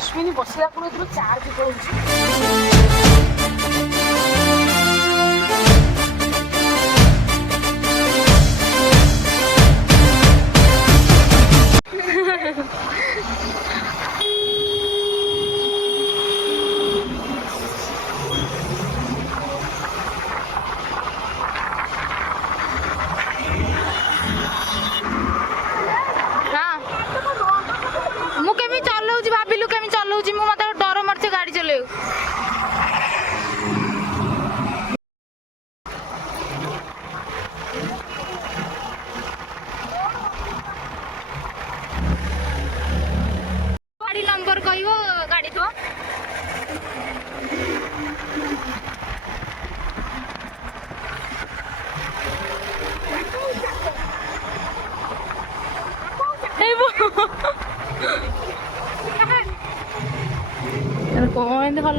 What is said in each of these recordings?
ଅଶ୍ୱିନୀ ବସିଲା ପୁଣି ଚାର୍ଜ ପଳଉଛି। गाड़ी नंबर कहबो गाड़ी तो कौन एंत भल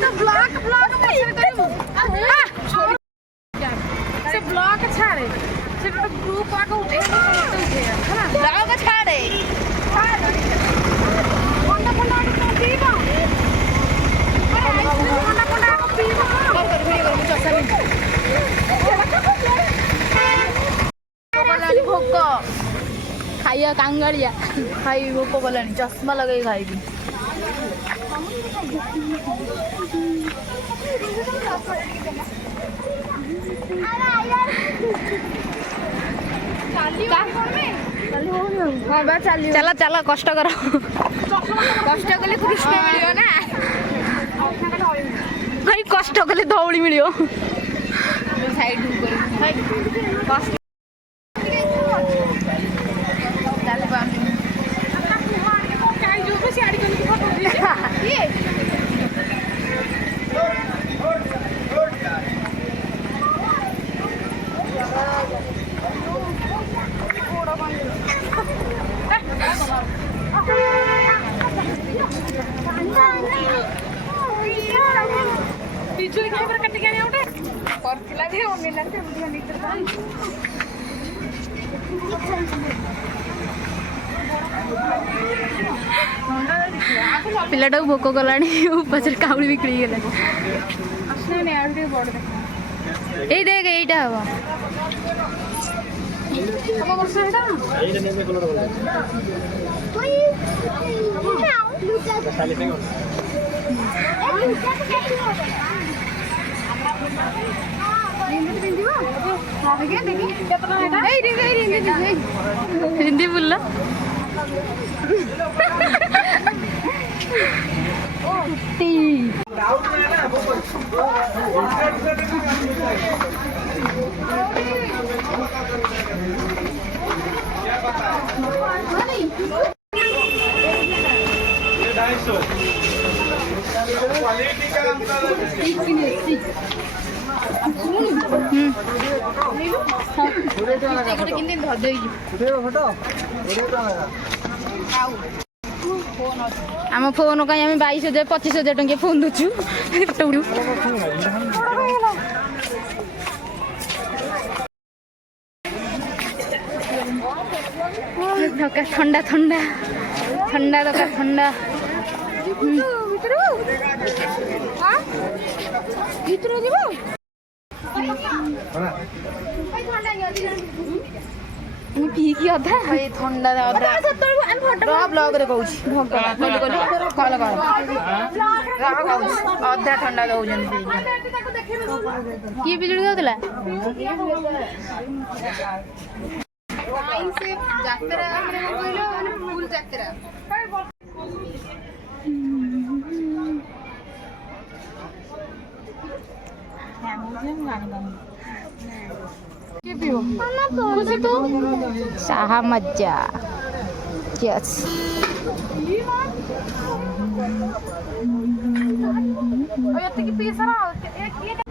तो ब्लॉक से ब्लॉक छाड़े से ग्रुप आके उठे है ना ब्लॉक छाड़े कोंडा कोंडा आके पीबो कोंडा कोंडा आके पीबो कर वीडियो कर मुझे असली कोबलानी भोक खाइया कांगड़िया खाई भोक कोबलानी चश्मा लगे खाइबी चला चला कष्ट कर कष्ट कले कृष्ण मिलियो ना भाई कष्ट कले धौली मिलियो साइड कष्ट पिछले कैमरा कट गया उठे और खिला दिया वो मिलन से मुझे नहीं करता पिलाटा भोक गलानी पचर काउड़ी बिक्री गला असले ने आउटे बड़ देख ए देख एटा हवा अब वर्ष एटा एटा नेमे कलर बोल तोई लुका खाली पेंगो ए लुका तो कैसे हो हिंदी बोल आम फोन कहीं 22,000 25,000 टंकिया फोन दूचु ठंडा ठंडा ठंडा ठंडा ठंडा ଭିତରକୁ ହଁ ଭିତରକୁ ଯିବ ପିଇକି ଅଧା ଏଇ ଥଣ୍ଡା ଅଧା ବ୍ଲଗ ରେ କହୁଛି ଅଧା ଥଣ୍ଡା ଦଉଛନ୍ତି କିଏ ବିଜୁଳି ଦଉଥିଲା ଯାତ୍ରା ଫୁଲ ଯାତ୍ରା ଚାହା ମଜ୍ଜା यस ଏତିକି ପିସ୍